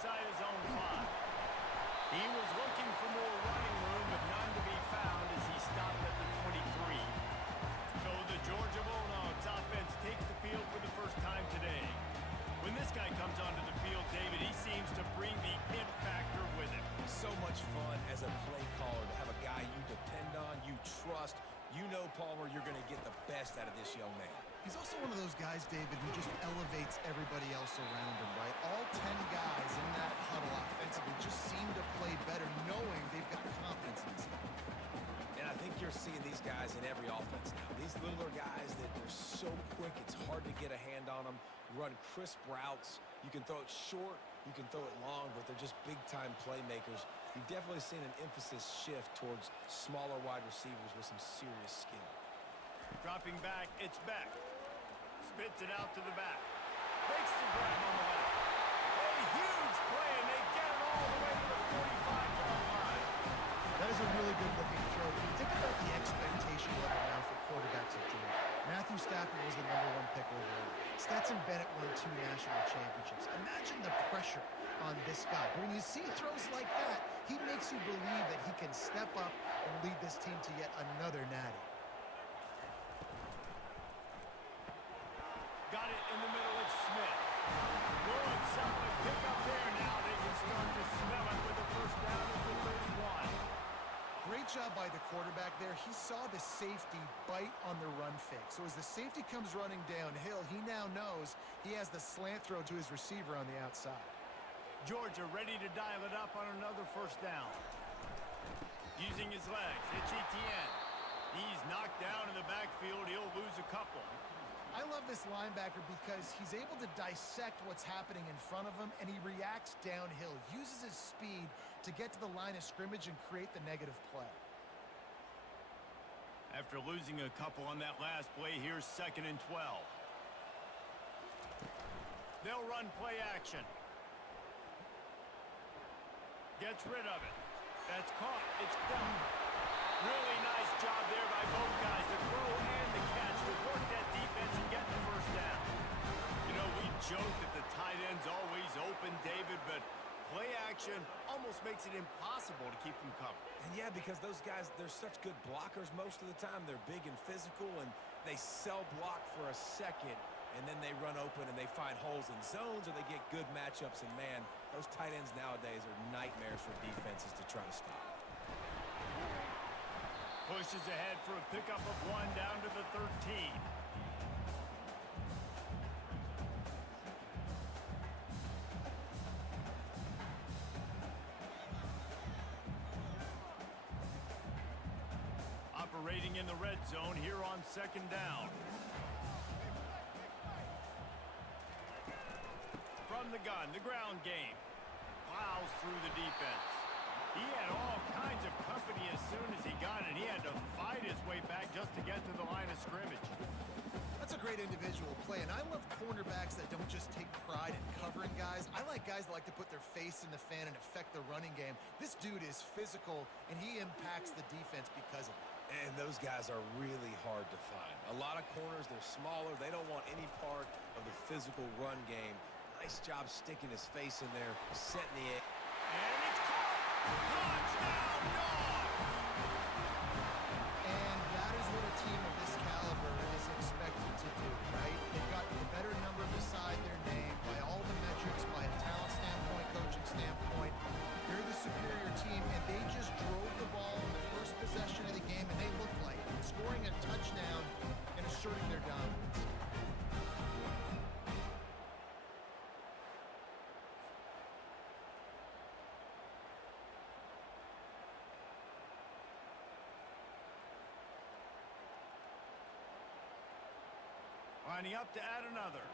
inside his own 5. He was looking for more running room, but none to be found as he stopped at the 23. So the Georgia Bulldogs offense takes the field for the first time today. When this guy comes onto the field, David, he seems to bring the it factor with him. So much fun as a play caller to have a guy you depend on, you trust. You know, Palmer, you're going to get the best out of this young man. He's also one of those guys, David, who just elevates everybody else around him, right? All 10 guys in that huddle offensively just seem to play better knowing they've got confidence in this guy. And I think you're seeing these guys in every offense now. These littler guys that they're so quick, it's hard to get a hand on them. Run crisp routes. You can throw it short, you can throw it long, but they're just big-time playmakers. You've definitely seen an emphasis shift towards smaller wide receivers with some serious skill. Dropping back, it's Beck. Spits it out to the back. Makes the grab on the left. A huge play, and they get it all the way to the 45-yard line. That is a really good-looking throw. When you think about the expectation level now for quarterbacks at Georgia, Matthew Stafford was the #1 pick overall. Stetson Bennett won 2 national championships. Imagine the pressure on this guy. When you see throws like that, he makes you believe that he can step up and lead this team to yet another natty. Got it in the middle, it's Smith. Going solid pick up there. Now they can start to smell it with the first down at the 31. Great job by the quarterback there. He saw the safety bite on the run fake. So as the safety comes running downhill, he now knows he has the slant throw to his receiver on the outside. Georgia ready to dial it up on another first down. Using his legs, it's Etienne. He's knocked down in the backfield. He'll lose a couple. I love this linebacker because he's able to dissect what's happening in front of him, and he reacts downhill, uses his speed to get to the line of scrimmage and create the negative play. After losing a couple on that last play, here's 2nd and 12. They'll run play action. Gets rid of it. That's caught. It's done. Really nice job there by both guys, the throw and the catch, to work that defense and get the first down. You know, we joke that the tight end's always open, David, but play action almost makes it impossible to keep them covered. And yeah, because those guys, they're such good blockers most of the time. They're big and physical, and they sell block for a second, and then they run open and they find holes in zones, or they get good matchups. And man, those tight ends nowadays are nightmares for defenses to try to stop. Pushes ahead for a pickup of 1 down to the 13. Operating in the red zone here on 2nd down. From the gun, the ground game. Plows through the defense. He had all kinds of company as soon as he got it. He had to fight his way back just to get to the line of scrimmage. That's a great individual play, and I love cornerbacks that don't just take pride in covering guys. I like guys that like to put their face in the fan and affect the running game. This dude is physical, and he impacts the defense because of it. And those guys are really hard to find. A lot of corners, they're smaller. They don't want any part of the physical run game. Nice job sticking his face in there, setting the edge. And it's caught! Touchdown, Dogs! And that is what a team of this caliber is expected to do, right? They've got the better number beside their name by all the metrics, by a talent standpoint, coaching standpoint. They're the superior team, and they just drove the ball in the first possession of the game, and they looked like it, scoring a touchdown and asserting their dominance. Lining up to add another.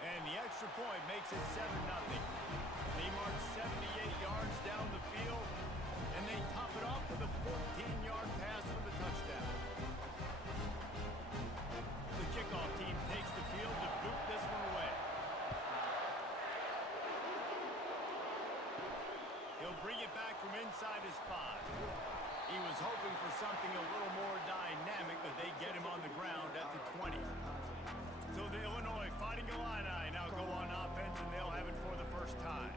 And the extra point makes it 7-0. They march 78 yards down the field, and they top it off with a 14-yard pass for the touchdown. The kickoff team takes the field to boot this one away. He'll bring it back from inside his 5. He was hoping for something a little more dynamic, but they get him on the ground at the 20. So the Illinois Fighting Illini now go on offense, and they'll have it for the first time.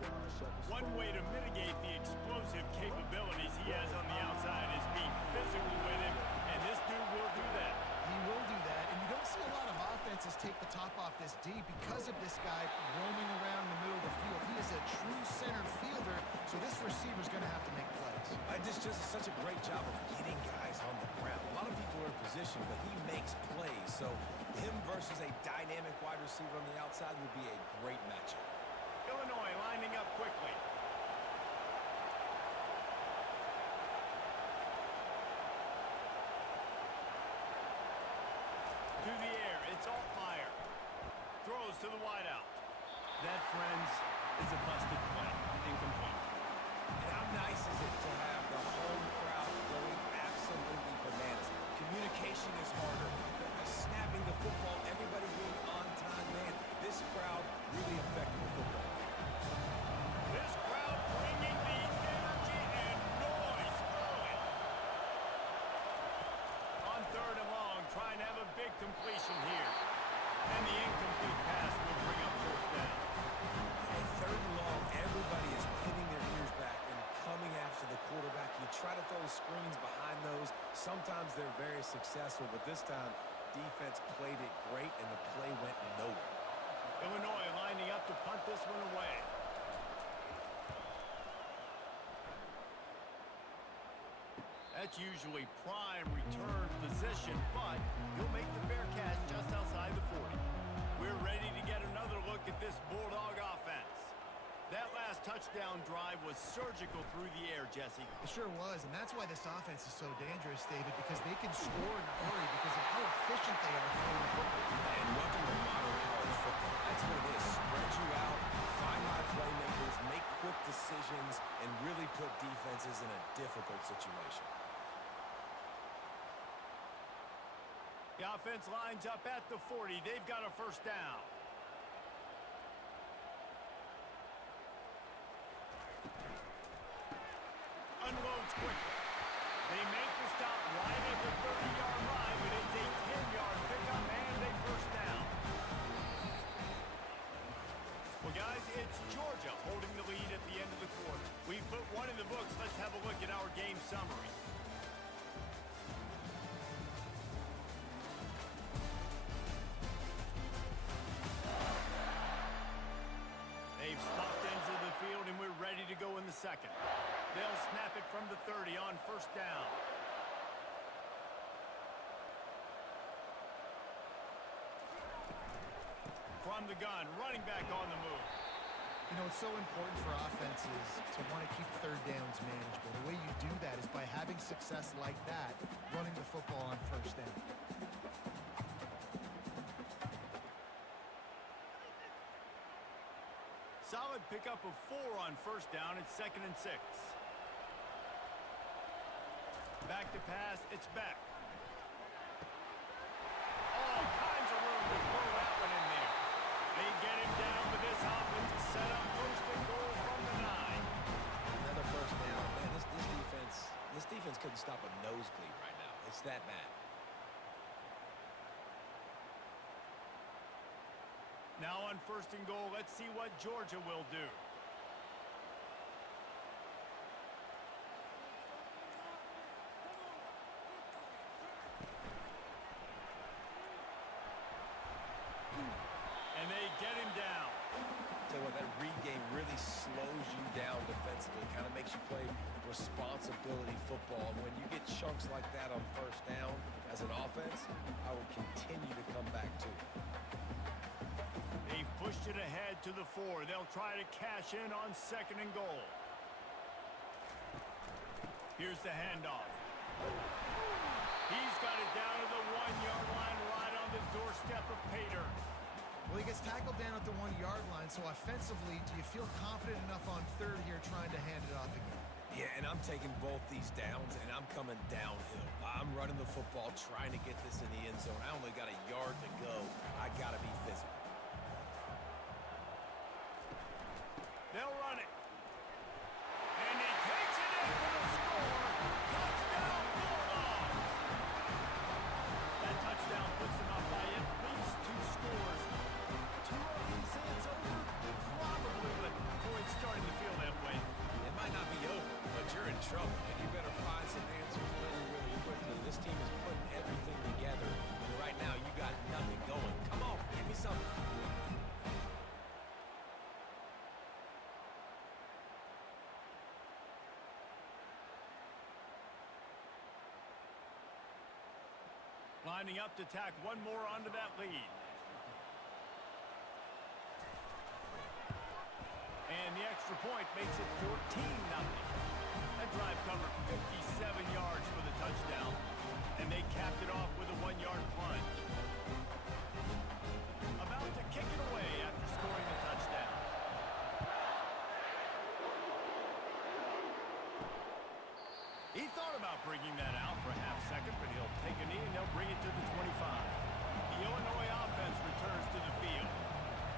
One way to mitigate the explosive capabilities he has on the outside is be physical with him, and this dude will do that. He will do that, and you don't see a lot of offenses take the top off this D because of this guy roaming around in the middle of the field. He is a true center fielder, so this receiver's going to have to make plays. This just is such a great job of getting guys on the ground. A lot of people are in position, but he makes plays. So him versus a dynamic wide receiver on the outside would be a great matchup. Illinois lining up quickly. To the air, it's Altmaier. Throws to the wideout. That, friends, is a busted play. Incomplete. And how nice is it to have the home crowd going absolutely bananas? Communication is harder. Snapping the football, everybody being on time, man. This crowd really affected the football. This crowd bringing the energy and noise early. On third and long, trying to have a big completion here. And the incomplete pass will bring up fourth down. At third and long, everybody is pinning their ears back and coming after the quarterback. You try to throw screens behind those. Sometimes they're very successful, but this time, defense played it great, and the play went nowhere. Illinois lining up to punt this one away. That's usually prime return position, but he'll make the fair catch just outside the 40. We're ready to get another look at this Bulldog offense. That last touchdown drive was surgical through the air, Jesse. It sure was, and that's why this offense is so dangerous, David, because they can score in a hurry because of how efficient they are throwing the football. And welcome to modern college football. That's what it is. Spread you out, find my playmakers, make quick decisions, and really put defenses in a difficult situation. The offense lines up at the 40. They've got a first down. Unloads quickly. They make the stop right at the 30-yard line, but it's a 10-yard pickup and a first down. Well, guys, it's Georgia holding the lead at the end of the quarter. We've put one in the books. Let's have a look at our game summary. They've swapped ends of the field, and we're ready to go in the second. They'll snap it from the 30 on first down. From the gun, running back on the move. You know, it's so important for offenses to want to keep third downs manageable. The way you do that is by having success like that, running the football on first down. Solid pickup of 4 on first down. It's 2nd and 6. Back to pass. It's Beck. All kinds of room to throw that one in there. They get him down, but this offense is set up first and goal from the 9. Another first down. Man, this defense couldn't stop a nosebleed right now. It's that bad. Now on first and goal, let's see what Georgia will do. And they get him down. Tell you what, that read game really slows you down defensively. Kind of makes you play responsibility football. And when you get chunks like that on first down as an offense, I will continue to come back to it. They've pushed it ahead to the 4. They'll try to cash in on 2nd and goal. Here's the handoff. He's got it down to the 1-yard line right on the doorstep of Pater. Well, he gets tackled down at the 1-yard line, so offensively, do you feel confident enough on third here trying to hand it off again? Yeah, and I'm taking both these downs, and I'm coming downhill. I'm running the football, trying to get this in the end zone. I only got a yard to go. I got to be physical. They'll run it. And he takes it in for the score. Touchdown! trouble, and you better find some answers really, really quickly. This team is putting everything together, and right now you got nothing going. Come on, give me something. Lining up to tack one more onto that lead. And the extra point makes it 14-0. That drive covered 57 yards for the touchdown, and they capped it off with a 1-yard plunge. About to kick it away after scoring the touchdown. He thought about bringing that out for a half second, but he'll take a knee and they'll bring it to the 25. The Illinois offense returns to the field.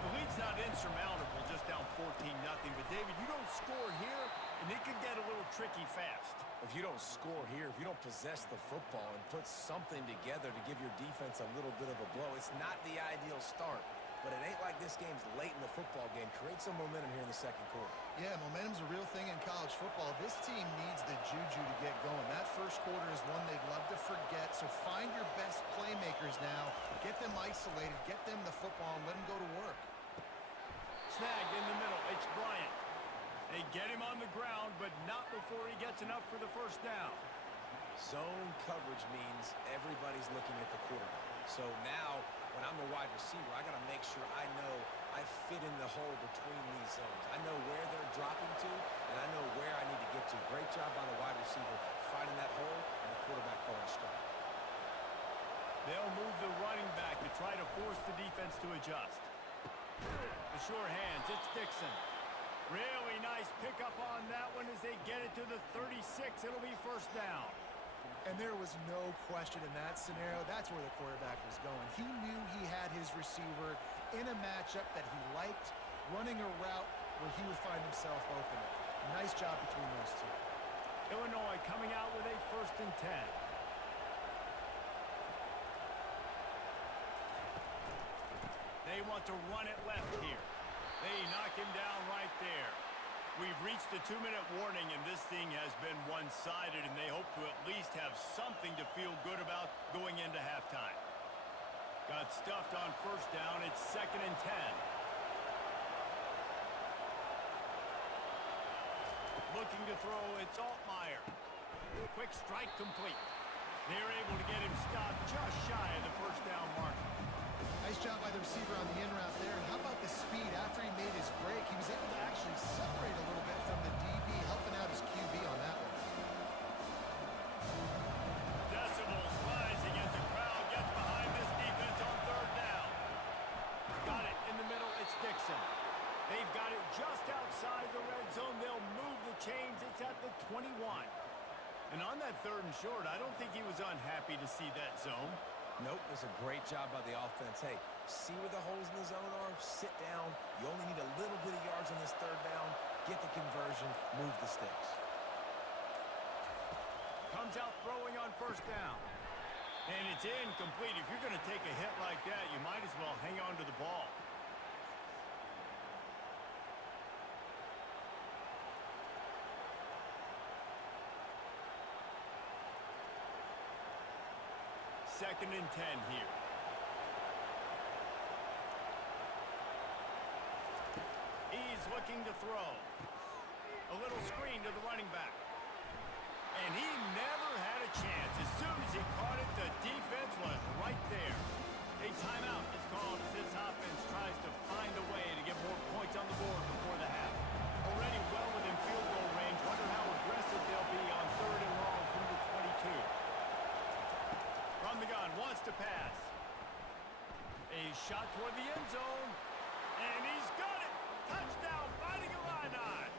The lead's not insurmountable, just down 14-0. But, David, you don't score here, and it can get a little tricky fast. If you don't score here, if you don't possess the football and put something together to give your defense a little bit of a blow, it's not the ideal start. But it ain't like this game's late in the football game. Create some momentum here in the second quarter. Yeah, momentum's a real thing in college football. This team needs the juju to get going. That first quarter is one they'd love to forget. So find your best playmakers now. Get them isolated. Get them the football and let them go to work. Snagged in the middle. It's Bryant. They get him on the ground, but not before he gets enough for the first down. Zone coverage means everybody's looking at the quarterback. So now, when I'm a wide receiver, I got to make sure I know I fit in the hole between these zones. I know where they're dropping to, and I know where I need to get to. Great job by the wide receiver finding that hole and the quarterback going straight. They'll move the running back to try to force the defense to adjust. The sure hands, it's Dixon. Really nice pickup on that one as they get it to the 36. It'll be first down. And there was no question in that scenario. That's where the quarterback was going. He knew he had his receiver in a matchup that he liked, running a route where he would find himself open. Nice job between those two. Illinois coming out with a 1st and 10. They want to run it left here. They knock him down right there. We've reached the 2-minute warning, and this thing has been one-sided, and they hope to at least have something to feel good about going into halftime. Got stuffed on first down. It's 2nd and 10. Looking to throw, it's Altmaier. Quick strike complete. They're able to get him stopped just shy of the first down mark. Nice job by the receiver on the in route there. And how about the speed after he made his break? He was able to actually separate a little bit from the DB, helping out his QB on that one. Decibels rising as the crowd gets behind this defense on 3rd down. Got it in the middle. It's Dixon. They've got it just outside the red zone. They'll move the chains. It's at the 21. And on that 3rd and short, I don't think he was unhappy to see that zone. Nope, it was a great job by the offense. Hey, see where the holes in the zone are? Sit down. You only need a little bit of yards on this 3rd down. Get the conversion. Move the sticks. Comes out throwing on 1st down. And it's incomplete. If you're going to take a hit like that, you might as well hang on to the ball. Second and 10 here. He's looking to throw. A little screen to the running back. And he never had a chance. As soon as he caught it, the defense was right there. A timeout is called as this offense tries to find a way to get more points on the board before the half. Already well within field goal range. Wonder how aggressive they'll be on 3rd and long from the 22. From the gun, wants to pass. A shot toward the end zone. And he's got it. Touchdown, Fighting Illini.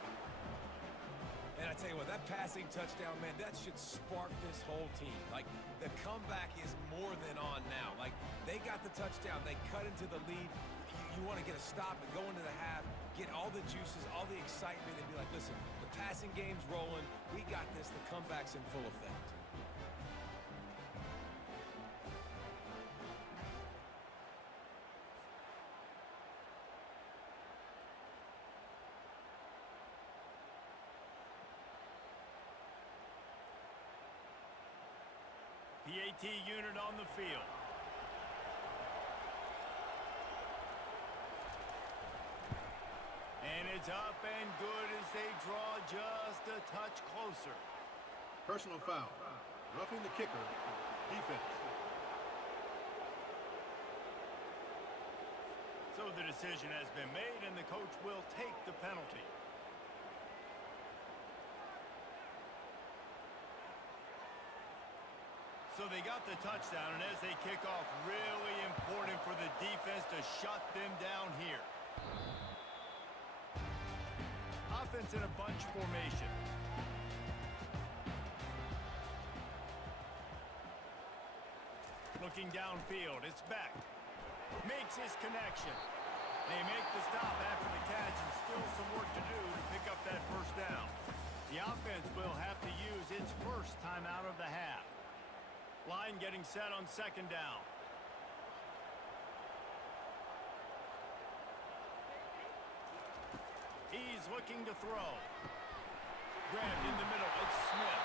And I tell you what, that passing touchdown, man, that should spark this whole team. Like, the comeback is more than on now. Like, they got the touchdown. They cut into the lead. You want to get a stop and go into the half, get all the juices, all the excitement, and be like, listen, the passing game's rolling. We got this. The comeback's in full effect. PAT unit on the field. And it's up and good as they draw just a touch closer. Personal foul. Roughing the kicker. Defense. So the decision has been made, and the coach will take the penalty. So they got the touchdown, and as they kick off, really important for the defense to shut them down here. Offense in a bunch formation. Looking downfield, it's Beck. Makes his connection. They make the stop after the catch, and still some work to do to pick up that first down. The offense will have to use its first timeout of the half. Line getting set on second down. He's looking to throw. Grabbed in the middle. It's Smith.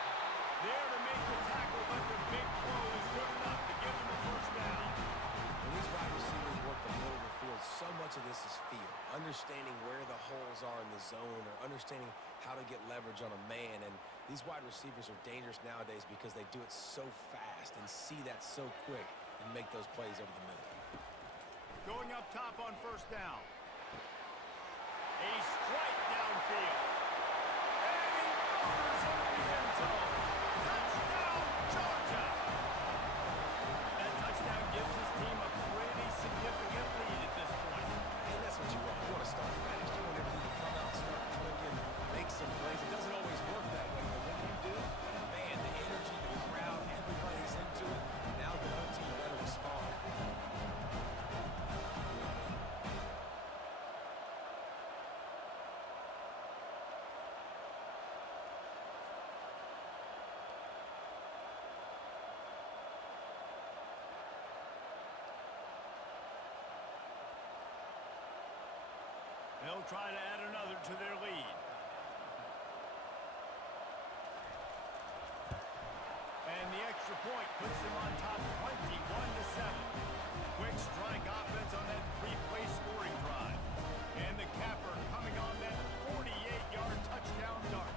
There to make the tackle, but the big throw is good enough to give him a first down. When these wide receivers work the middle of the field, so much of this is feel. Understanding where the holes are in the zone, or understanding how to get leverage on a man. And these wide receivers are dangerous nowadays because they do it so fast and see that so quick and make those plays over the middle. Going up top on first down. A strike downfield. And he motors into the end zone. Touchdown, Georgia! That touchdown gives his team a pretty significant lead at this point. And that's what you want. You want to start fast. You want everything to come out, start clicking, make some plays. It doesn't always work that way, but when you do, man, the energy, the crowd, everybody's into it. Now the other team better respond. They'll try to add another to their lead. And the extra point puts them on top 21-7. Quick strike offense on that three-play scoring drive. And the capper coming on that 48-yard touchdown dart.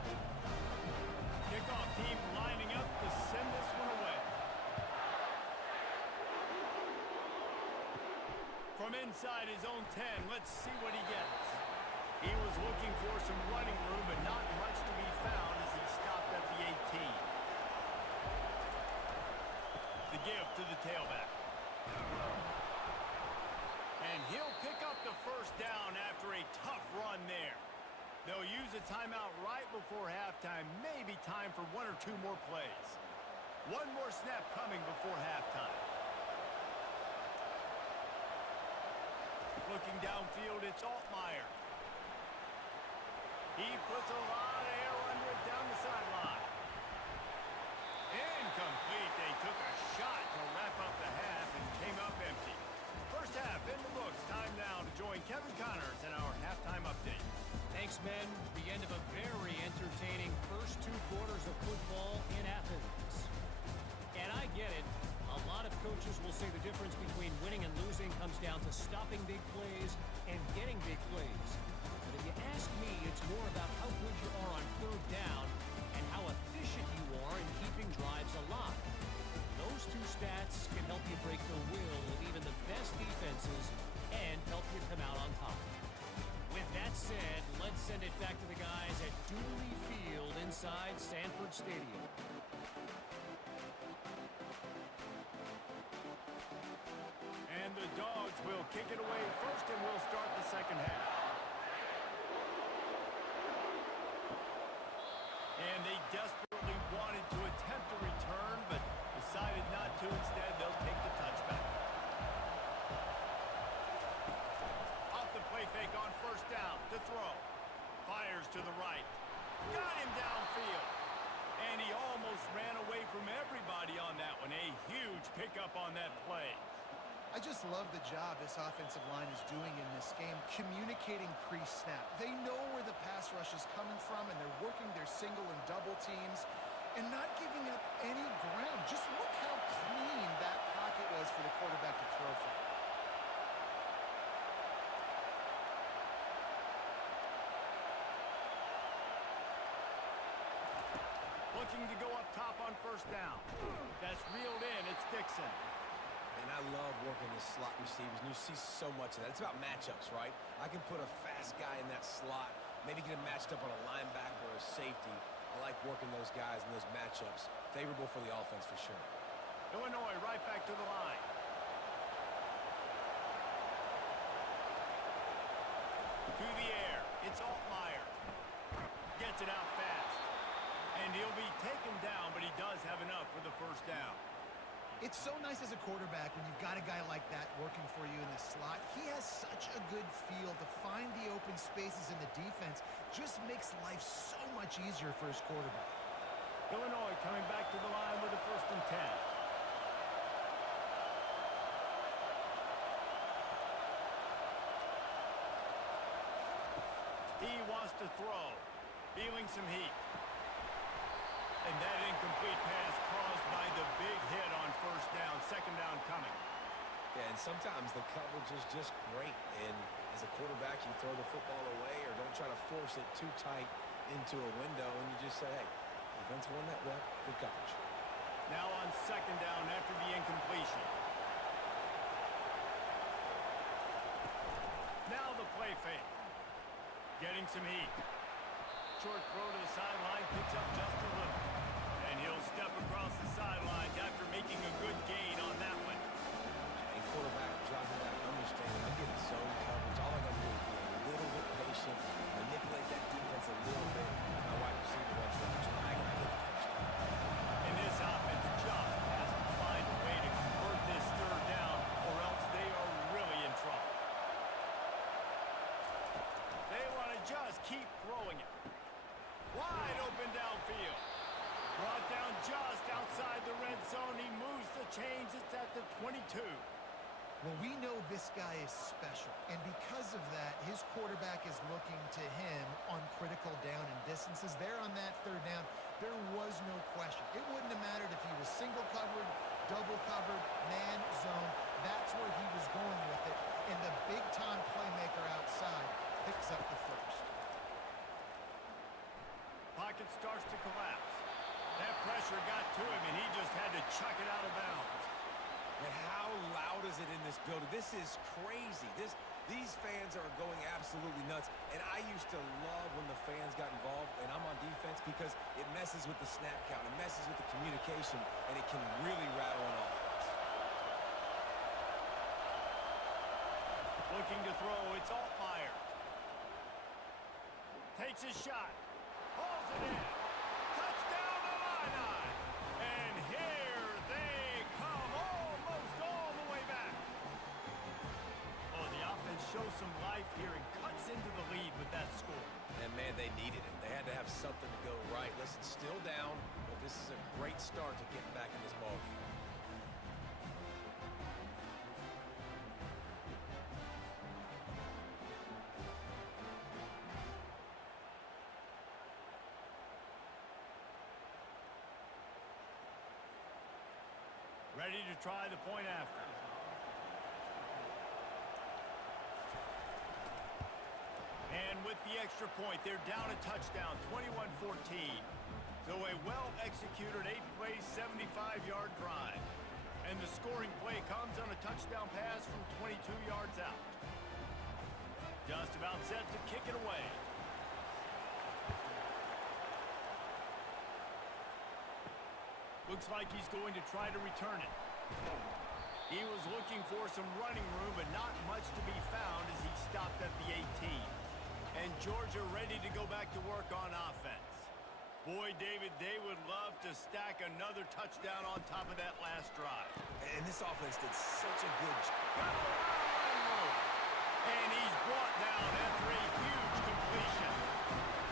Kickoff team lining up to send this one away. From inside his own 10, let's see what he gets. He was looking for some running room, but not much to be found as he stopped at the 18. The give to the tailback. And he'll pick up the first down after a tough run there. They'll use a timeout right before halftime. Maybe time for one or two more plays. One more snap coming before halftime. Looking downfield, it's Altmaier. He puts a lot of air under it down the sideline. Incomplete. They took a shot to wrap up the half and came up empty. First half in the books. Time now to join Kevin Connors in our halftime update. Thanks, men. The end of a very entertaining first two quarters of football in Athens. And I get it. A lot of coaches will say the difference between winning and losing comes down to stopping big plays and getting big plays. But if you ask me, it's more about how good you are on third down and how efficient you are in keeping drives alive. Those two stats can help you break the will of even the best defenses and help you come out on top. With that said, let's send it back to the guys at Dooley Field inside Sanford Stadium. And the Dogs will kick it away first, and we'll start the second half. And they desperately wanted to attempt a return, but decided not to. Instead, they'll take the touchback. Off the play fake on first down to throw. Fires to the right. Got him downfield. And he almost ran away from everybody on that one. A huge pickup on that play. I just love the job this offensive line is doing in this game, communicating pre-snap. They know where the pass rush is coming from, and they're working their single and double teams. and not giving up any ground. Just look how clean that pocket was for the quarterback to throw from. Looking to go up top on first down. That's reeled in. It's Dixon. And I love working the slot receivers, and you see so much of that. It's about matchups, right? I can put a fast guy in that slot, maybe get him matched up on a linebacker or a safety. I like working those guys in those matchups. Favorable for the offense for sure. Illinois right back to the line. To the air. It's Altmaier. Gets it out fast. And he'll be taken down, but he does have enough for the first down. It's so nice as a quarterback when you've got a guy like that working for you in the slot. He has such a good feel to find the open spaces in the defense. Just makes life so much easier for his quarterback. Illinois coming back to the line with a 1st and 10. He wants to throw. Feeling some heat. And that incomplete pass caused by the big hit on first down. 2nd down coming. Yeah, and sometimes the coverage is just great. And as a quarterback, you throw the football away or don't try to force it too tight into a window, and you just say, hey, defense won that rep, good coverage. Now on 2nd down after the incompletion. Now the play fake. Getting some heat. Short throw to the sideline, picks up just a little. And he'll step across the sidelines after making a good gain on that one. And quarterback dropping back, understanding, I'm getting zone coverage. All I got to do is be a little bit patient, manipulate that defense a little bit. My wide receiver runs that drag, and I get the first down. And this offense just has to find a way to convert this 3rd down, or else they are really in trouble. They want to just keep throwing it. Wide open downfield. Brought down just outside the red zone. He moves the chains. It's at the 22. Well, we know this guy is special, and because of that, his quarterback is looking to him on critical down and distances. There on that 3rd down, there was no question. It wouldn't have mattered if he was single covered, double covered, man, zone. That's where he was going with it, and the big-time playmaker outside picks up the first. Pocket starts to collapse. That pressure got to him, and he just had to chuck it out of bounds. And how loud is it in this building? This is crazy. These fans are going absolutely nuts. And I used to love when the fans got involved, and I'm on defense, because it messes with the snap count. It messes with the communication, and it can really rattle an offense. Looking to throw, it's Altmaier. Takes his shot. Hauls it in. Touchdown Illini. And here they come, almost all the way back. Oh, the offense shows some life here and cuts into the lead with that score. And, man, they needed it. They had to have something to go right. Listen, still down, but this is a great start to getting back in this ballgame. Ready to try the point after. And with the extra point, they're down a touchdown, 21-14. So a well-executed 8-play, 75-yard drive. And the scoring play comes on a touchdown pass from 22 yards out. Just about set to kick it away. Looks like he's going to try to return it. He was looking for some running room, but not much to be found as he stopped at the 18. And Georgia ready to go back to work on offense. Boy, David, they would love to stack another touchdown on top of that last drive. And this offense did such a good job. Got a lot of running room. And he's brought down after a huge completion.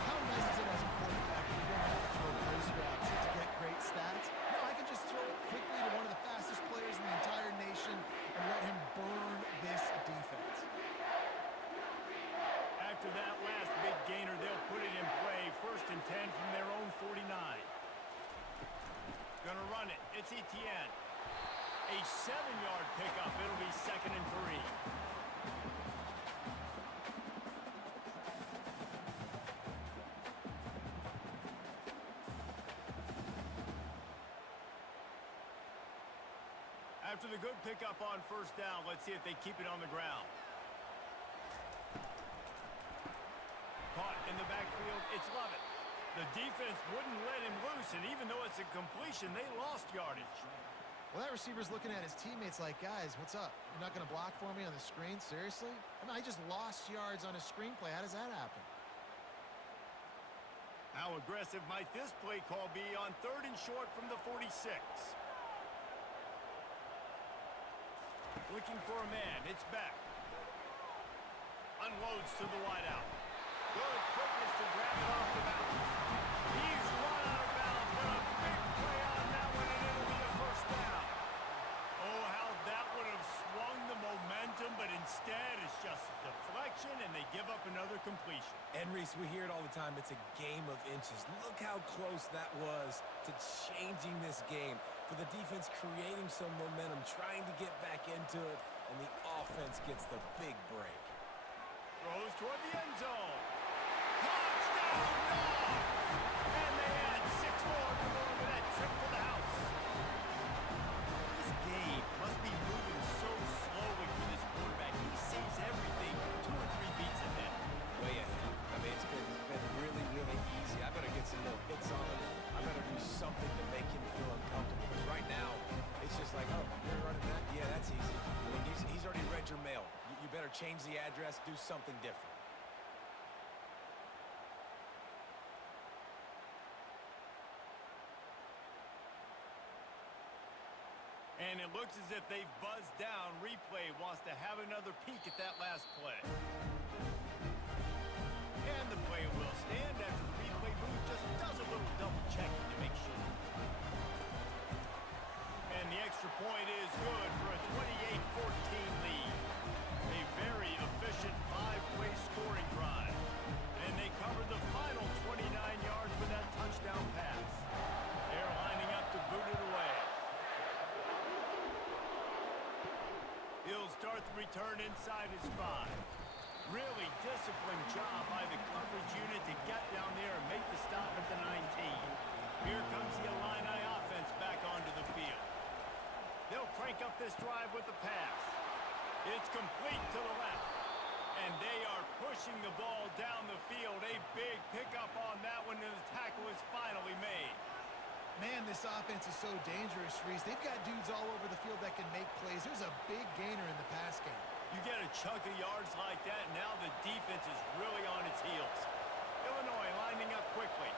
How nice is it as a quarterback when you don't have to throw post routes to get great stats? No, I can just throw it quickly to one of the fastest players in the entire nation and let him burn this defense. After that last big gainer, they'll put it in play. 1st and 10 from their own 49. Gonna run it. It's Etienne. A 7-yard pickup. It'll be 2nd and 3. After the good pickup on 1st down, let's see if they keep it on the ground. Caught in the backfield. It's Lovett. The defense wouldn't let him loose, and even though it's a completion, they lost yardage. Well, that receiver's looking at his teammates like, guys, what's up? You're not going to block for me on the screen? Seriously? I mean, I just lost yards on a screenplay. How does that happen? How aggressive might this play call be on 3rd and short from the 46? Looking for a man. It's back. Unloads to the wideout. Good quickness to grab it off the bounce. He's run out of bounds, but a big play on that one, and it'll be a 1st down. Oh, how that would have swung the momentum, but instead it's just a deflection, and they give up another completion. And, Reese, we hear it all the time. It's a game of inches. Look how close that was to changing this game. For the defense creating some momentum, trying to get back into it, and the offense gets the big break. Throws toward the end zone. Touchdown, Dogs! And they add 6 more to go with that trip to the house. This game must be moving so slowly for this quarterback. He sees everything 2 or 3 beats ahead. Way ahead. I mean, it's been really, really easy. I better get some more hits on him. I better do something to make him feel uncomfortable. Because right now, it's just like, oh, you're running that? Yeah, that's easy. I mean, he's already read your mail. You better change the address, do something different. And it looks as if they've buzzed down. Replay wants to have another peek at that last play. And the play will stand after the replay booth just does a little double checking to make sure. And the extra point is good for a 28-14 lead. A very efficient 5-play scoring drive. And they covered the final 29 yards with that touchdown pass. They're lining up to boot it away. He'll start the return inside his 5. Really disciplined job by the coverage unit to get down there and make the stop at the 19. Here comes the Illini offense back onto the field. They'll crank up this drive with the pass. It's complete to the left. And they are pushing the ball down the field. A big pickup on that one, and the tackle is finally made. Man, this offense is so dangerous, Reese. They've got dudes all over the field that can make plays. There's a big gainer in the pass game. You get a chunk of yards like that, now the defense is really on its heels. Illinois lining up quickly.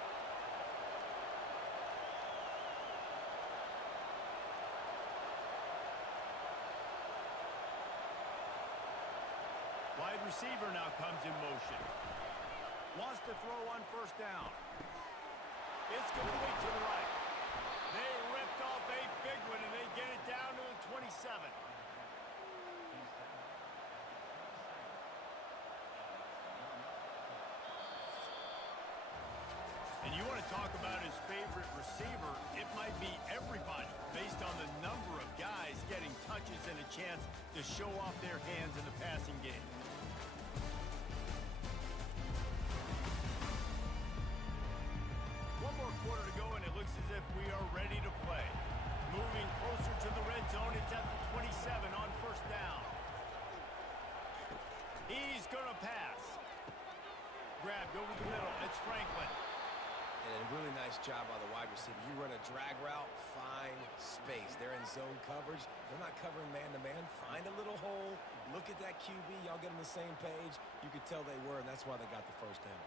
Wide receiver now comes in motion. Wants to throw on 1st down. It's complete to the right. They ripped off a big one, and they get it down to the 27. And you want to talk about his favorite receiver, it might be everybody based on the number of guys getting touches and a chance to show off their hands in the passing game. One more quarter to go, and it looks as if we are ready to play. Moving closer to the red zone, it's at the 27 on 1st down. He's going to pass. Grabbed over the middle. It's Franklin. And a really nice job by the wide receiver. You run a drag route, find space. They're in zone coverage. They're not covering man-to-man. Find a little hole. Look at that QB. Y'all get on the same page. You could tell they were, and that's why they got the 1st down.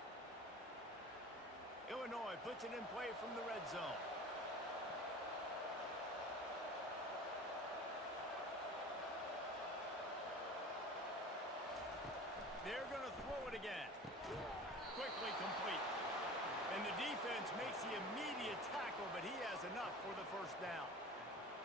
Illinois puts it in play from the red zone. They're going to throw it again. Quickly complete. And the defense makes the immediate tackle, but he has enough for the 1st down.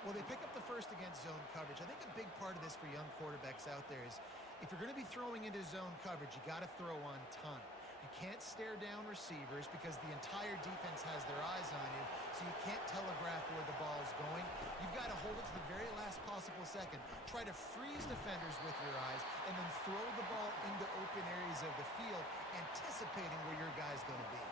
Well, they pick up the 1st against zone coverage. I think a big part of this for young quarterbacks out there is if you're going to be throwing into zone coverage, you got to throw on time. You can't stare down receivers because the entire defense has their eyes on you, so you can't telegraph where the ball's going. You've got to hold it to the very last possible second. Try to freeze defenders with your eyes, and then throw the ball into open areas of the field, anticipating where your guy's going to be.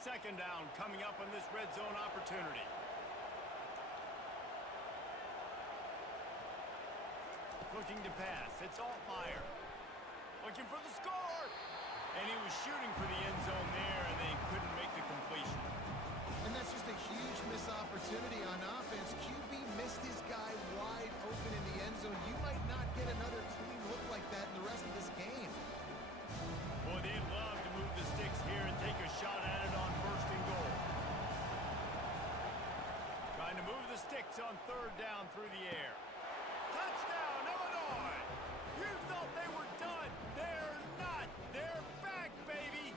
Second down coming up on this red zone opportunity. Looking to pass. It's Altmaier. Looking for the score. And he was shooting for the end zone there, and they couldn't make the completion. And that's just a huge missed opportunity on offense. QB missed his guy wide open in the end zone. You might not get another clean look like that in the rest of this game. Boy, they'd love to move the sticks here and take a shot at it on first and goal. Trying to move the sticks on third down through the air. Touchdown, Illinois! You thought they were done. They're not. They're back, baby!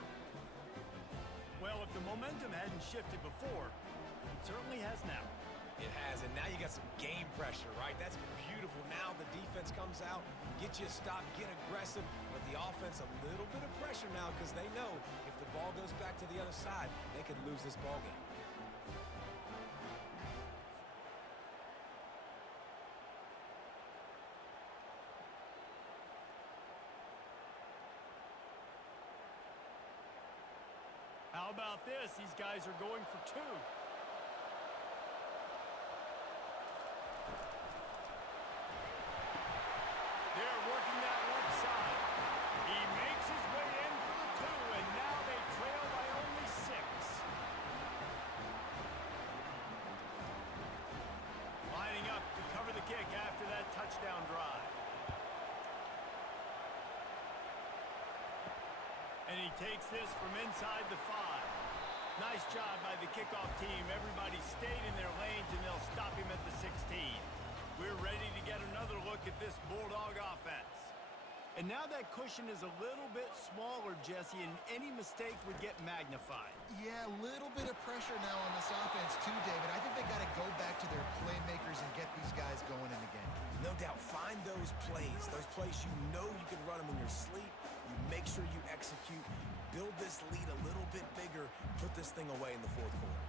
Well, if the momentum hadn't shifted before, it certainly has now. It has, and now you got some game pressure, right? That's beautiful. Now the defense comes out, get you a stop, get aggressive, but the offense a little bit of pressure now because they know if the ball goes back to the other side, they could lose this ball game. How about this? These guys are going for two. They're working that left side. He makes his way in for the two, and now they trail by only 6. Lining up to cover the kick after that touchdown drive. And he takes this from inside the 5. Nice job by the kickoff team. Everybody stayed in their lanes, and they'll stop him at the 16. We're ready to get another look at this Bulldog offense. And now that cushion is a little bit smaller, Jesse, and any mistake would get magnified. Yeah, a little bit of pressure now on this offense too, David. I think they got to go back to their playmakers and get these guys going in the game. No doubt, find those plays you know you can run them in your sleep. You make sure you execute, build this lead a little bit bigger, put this thing away in the fourth quarter.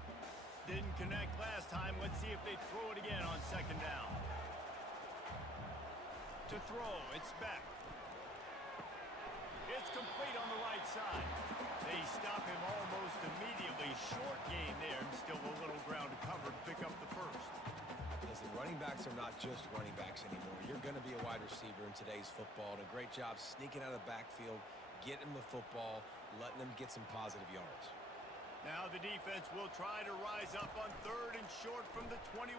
Didn't connect last time. Let's see if they throw it again on second down. To throw, it's Beck. It's complete on the right side. They stop him almost immediately. Short gain there, and still a little ground to cover to pick up the first. Listen, running backs are not just running backs anymore. You're going to be a wide receiver in today's football, and a great job sneaking out of the backfield, getting the football, letting them get some positive yards. Now the defense will try to rise up on third and short from the 21.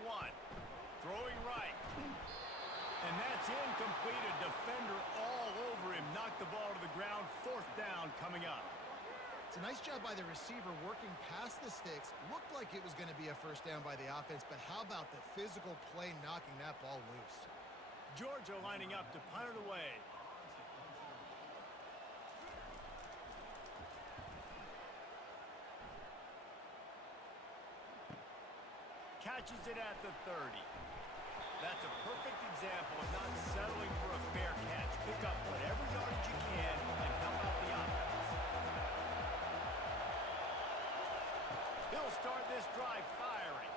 Throwing right. And that's incomplete. A defender all over him. Knocked the ball to the ground. Fourth down coming up. It's a nice job by the receiver working past the sticks. Looked like it was going to be a first down by the offense, but how about the physical play knocking that ball loose? Georgia lining up to punt it away. Catches it at the 30. That's a perfect example of not settling for a fair catch. Pick up whatever yardage you can and help out the offense. He'll start this drive firing.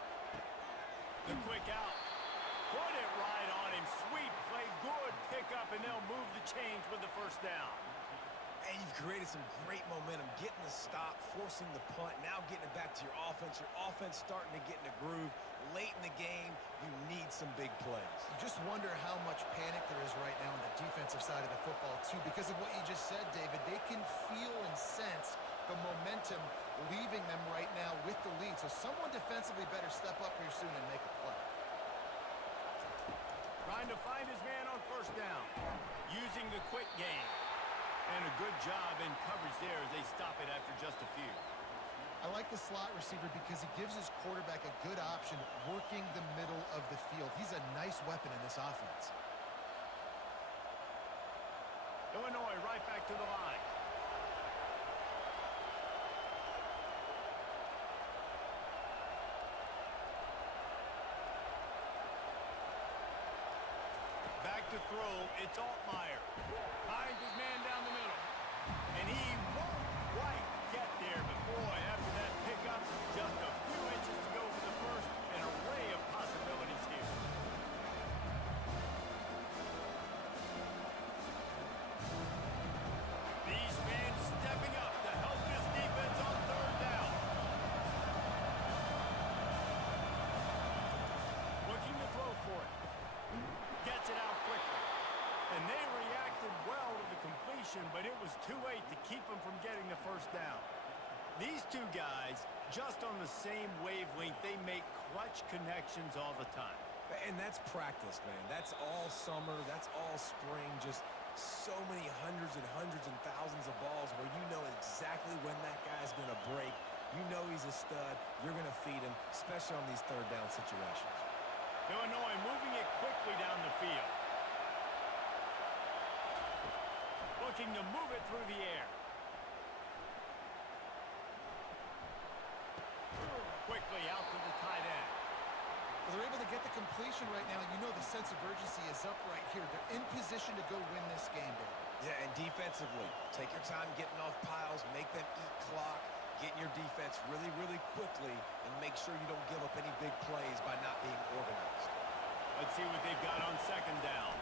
The quick out. Put it right on him. Sweet play. Good pickup, and they'll move the chains with the first down. And you've created some great momentum, getting the stop, forcing the punt, now getting it back to your offense. Your offense starting to get in a groove. Late in the game, you need some big plays. You just wonder how much panic there is right now on the defensive side of the football, too, because of what you just said, David. They can feel and sense the momentum leaving them right now with the lead. So someone defensively better step up here soon and make a play. Trying to find his man on first down. Using the quick game. And a good job in coverage there as they stop it after just a few. I like the slot receiver because he gives his quarterback a good option working the middle of the field. He's a nice weapon in this offense. Illinois right back to the line. throw, it's Altmaier. Finds his man down the middle. And he won't quite get there, but boy, after that pickup, just a few inches to go for the first. An array of possibilities here. These fans stepping up to help this defense on third down. Looking to throw for it. Gets it out quickly. And they reacted well to the completion, but it was too late to keep them from getting the first down. These two guys, just on the same wavelength, they make clutch connections all the time. And that's practice, man. That's all summer. That's all spring. Just so many hundreds and thousands of balls where you know exactly when that guy's going to break. You know he's a stud. You're going to feed him, especially on these third down situations. Illinois moving it quickly down the field. Looking to move it through the air. Quickly out to the tight end. Well, they're able to get the completion right now. You know the sense of urgency is up right here. They're in position to go win this game, Bill. Yeah, and defensively, take your time getting off piles, make them eat clock, get in your defense really, really quickly, and make sure you don't give up any big plays by not being organized. Let's see what they've got on second down.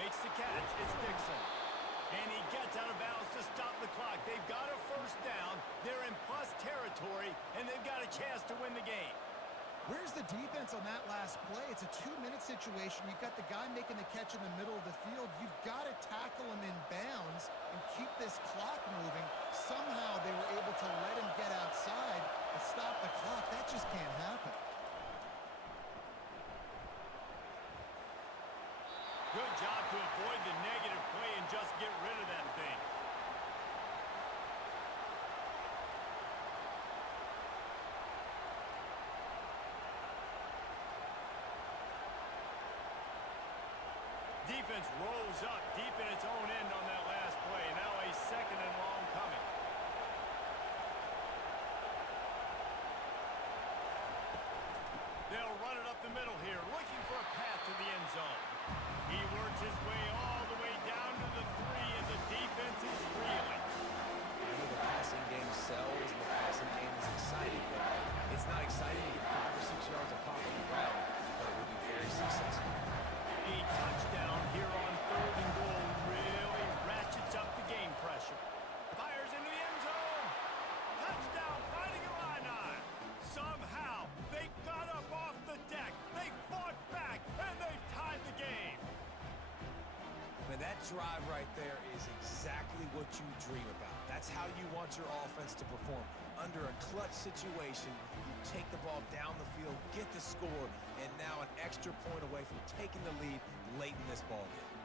Makes the catch. It's Dixon. And he gets out of bounds to stop the clock. They've got a first down. They're in plus territory, and they've got a chance to win the game. Where's the defense on that last play? It's a 2-minute situation. You've got the guy making the catch in the middle of the field. You've got to tackle him in bounds and keep this clock moving. Somehow they were able to let him get outside and stop the clock. That just can't happen. Good job to avoid the negative play and just get rid of that thing. Defense rolls up deep in its own end on that last play. Now a second and long coming. They'll run it up the middle here, looking for a path to the end zone. He works his way all the way down to the 3, and the defense is reeling. I know the passing game sells, and the passing game is exciting, but it's not exciting to get 5 or 6 yards of pop on the ground, but it would be very successful. A touchdown here on third and goal really ratchets up the game pressure. Fires into the end zone. Touchdown, finding Illini. Somehow, they got up off the deck. They fought back, and they've tied the game. And that drive right there is exactly what you dream about. That's how you want your offense to perform. Under a clutch situation, you take the ball down the field, get the score, and now an extra point away from taking the lead late in this ball game.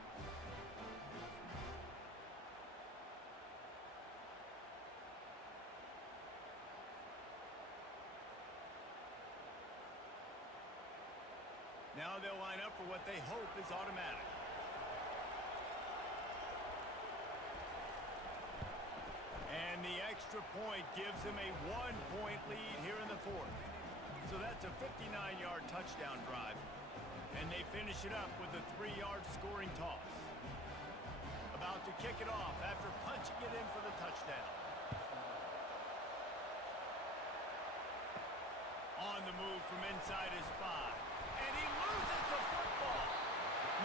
Now they'll line up for what they hope is automatic. And the extra point gives them a 1-point lead here in the fourth. So that's a 59-yard touchdown drive. And they finish it up with a 3-yard scoring toss. About to kick it off after punching it in for the touchdown. On the move from inside his 5. And he loses the football.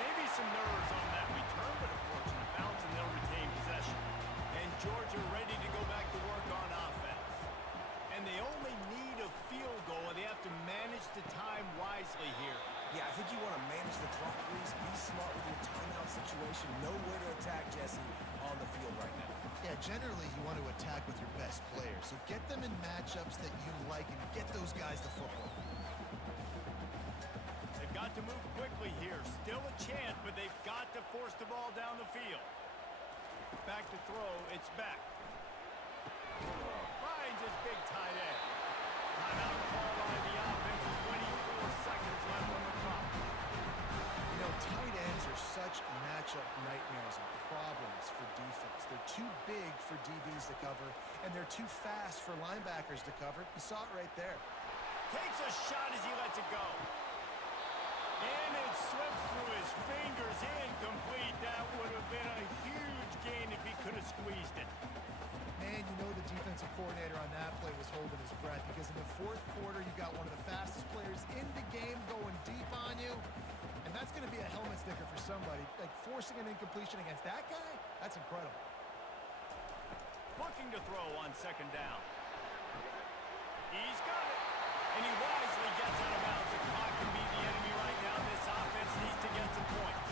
Maybe some nerves on that return, but a fortunate bounce, and they'll retain possession. And Georgia ready to go back to work on offense. And they only need a field goal, and they have to manage the time wisely here. Yeah, I think you want to manage the clock, Reese. Be smart with your timeout situation. Know where to attack, Jesse, on the field right now. Yeah, generally you want to attack with your best players. So get them in matchups that you like and get those guys the football. They've got to move quickly here. Still a chance, but they've got to force the ball down the field. Back to throw, it's Beck. Finds his big tight end. Timeout call by the offense. 24 seconds left on the clock. You know, tight ends are such matchup nightmares and problems for defense. They're too big for DBs to cover, and they're too fast for linebackers to cover. You saw it right there. Takes a shot as he lets it go. And it slips through his fingers, incomplete. That would have been a huge gain if he could have squeezed it. Man, you know the defensive coordinator on that play was holding his breath because in the fourth quarter, you got one of the fastest players in the game going deep on you. And that's going to be a helmet sticker for somebody. Like, forcing an incompletion against that guy, that's incredible. Looking to throw on second down. He's got it. And he wisely gets out of bounds. The clock can be the enemy right now. This offense needs to get some points.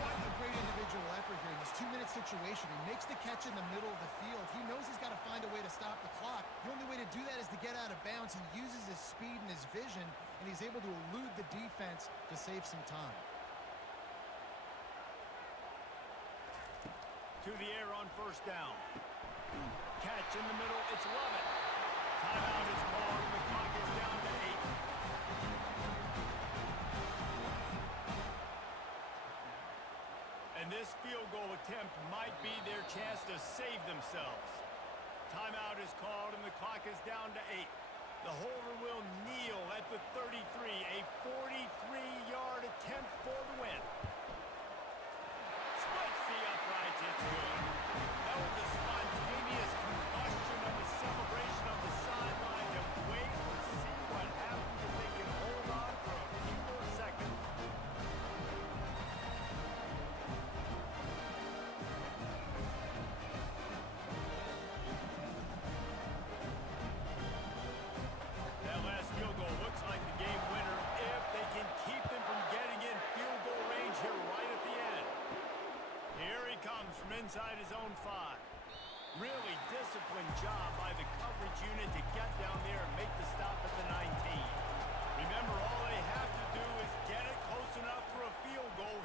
What a great individual effort here in this 2-minute situation. He makes the catch in the middle of the field. He knows he's got to find a way to stop the clock. The only way to do that is to get out of bounds. He uses his speed and his vision, and he's able to elude the defense to save some time. To the air on first down. Catch in the middle. It's Lovett. Timeout is called, and the clock is down to 8. And this field goal attempt might be their chance to save themselves. Timeout is called, and the clock is down to 8. The holder will kneel at the 33. A 43-yard attempt for the win. Splits the uprights. It's good. That was a spontaneous combustion of the celebration of the sideline. And wait to see what happens if they can hold on for a few more seconds. That last field goal looks like the game winner if they can keep them from getting in field goal range here right at the end. Here he comes from inside his own 5. Really disciplined job by the coverage unit to get down there and make the stop at the 19. Remember, all they have to do is get it close enough for a field goal